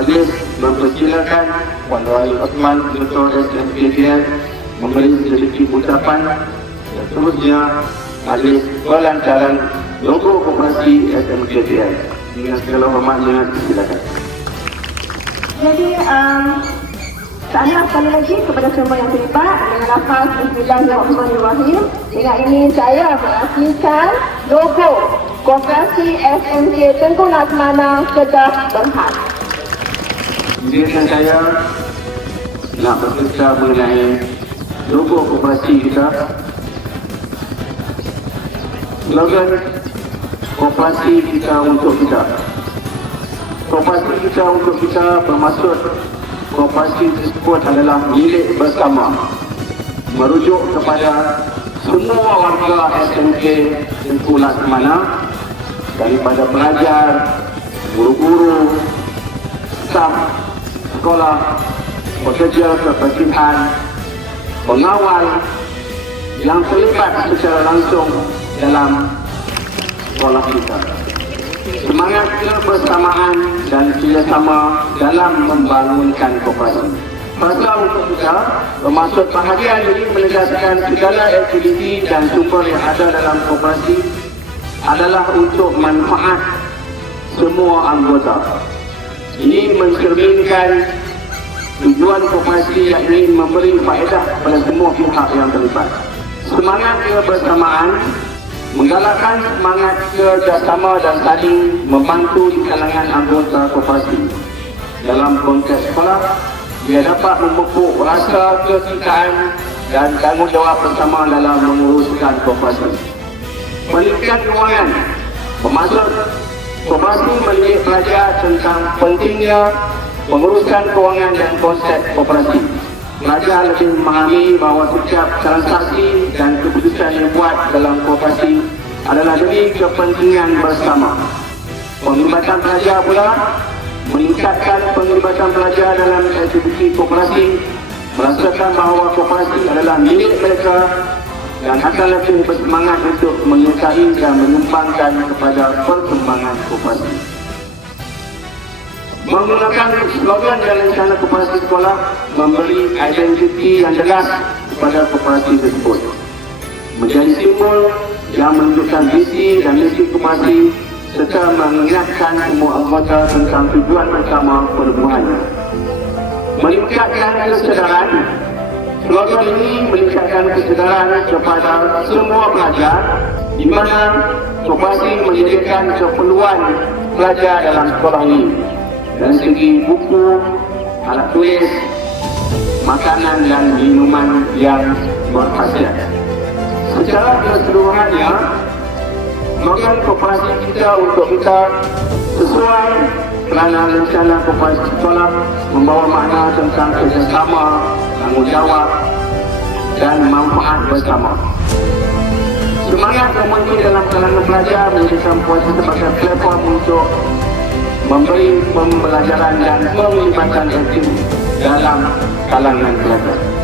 majlis mempersilakan Puan Rahim Osman, Ketua SMKPN, memberi sedikit ucapan dan seterusnya majlis pelancaran logo koperasi SMKPN. Dengan segala hormatnya, silakan. Jadi, tahniah sekali lagi kepada semua yang terlibat dengan lafaz Bismillahirrahmanirrahim. Dengan ini saya merasmikan logo Koperasi SMK Tengku Laksamana Kedah Berhad. Izinkan saya nak bercerita mengenai logo koperasi kita. Slogan koperasi kita untuk kita. Koperasi kita untuk kita bermaksud koperasi tersebut adalah milik bersama, merujuk kepada semua warga SMK Tengku Laksamana, daripada pelajar, guru-guru, staf sekolah, pekerja kebersihan, pengawal yang terlibat secara langsung dalam sekolah kita. Semangat kebersamaan dan kerjasama dalam membangunkan koperasi. Pasal untuk kita bermaksud bahagian ini menegaskan segala aktiviti dan sumber yang ada dalam koperasi adalah untuk manfaat semua anggota. Ini mencerminkan tujuan koperasi yang ingin memberi faedah kepada semua pihak yang terlibat. Semangat kebersamaan menggalakkan semangat kerjasama dan saling membantu di kalangan anggota koperasi. Dalam konteks sekolah, ia dapat memupuk rasa kecintaan dan tanggungjawab bersama dalam menguruskan koperasi. Pendidikan kewangan bermaksud koperasi mendidik pelajar tentang pentingnya pengurusan kewangan dan konsep koperasi. Pelajar lebih memahami bahawa setiap transaksi dan keputusan yang buat dalam koperasi adalah demi kepentingan bersama. Penglibatan pelajar pula meningkatkan penglibatan pelajar dalam aktiviti koperasi, merasakan bahawa koperasi adalah milik mereka dan akan lebih bersemangat untuk menyertai dan menyumbangkan kepada perkembangan koperasi. Menggunakan slogan dan rencana koperasi sekolah memberi identiti yang jelas kepada koperasi tersebut, menjadi simbol yang menunjukkan visi dan misi koperasi serta mengingatkan semua anggota tentang tujuan bersama penubuhannya. Meningkatkan kesedaran. Slogan ini meningkatkan kesedaran kepada semua pelajar di mana koperasi menyediakan keperluan pelajar dalam sekolah ini dari segi buku, alat tulis, makanan dan minuman yang berkhasiat. Secara keseluruhannya, slogan koperasi kita untuk kita sesuai kerana rencana koperasi sekolah membawa makna tentang kerjasama, tanggungjawab dan manfaat bersama. Semangat memuncul dalam kalangan pelajar menjadikan koperasi sebagai platform untuk memberi pembelajaran dan penglibatan aktif dalam kalangan pelajar.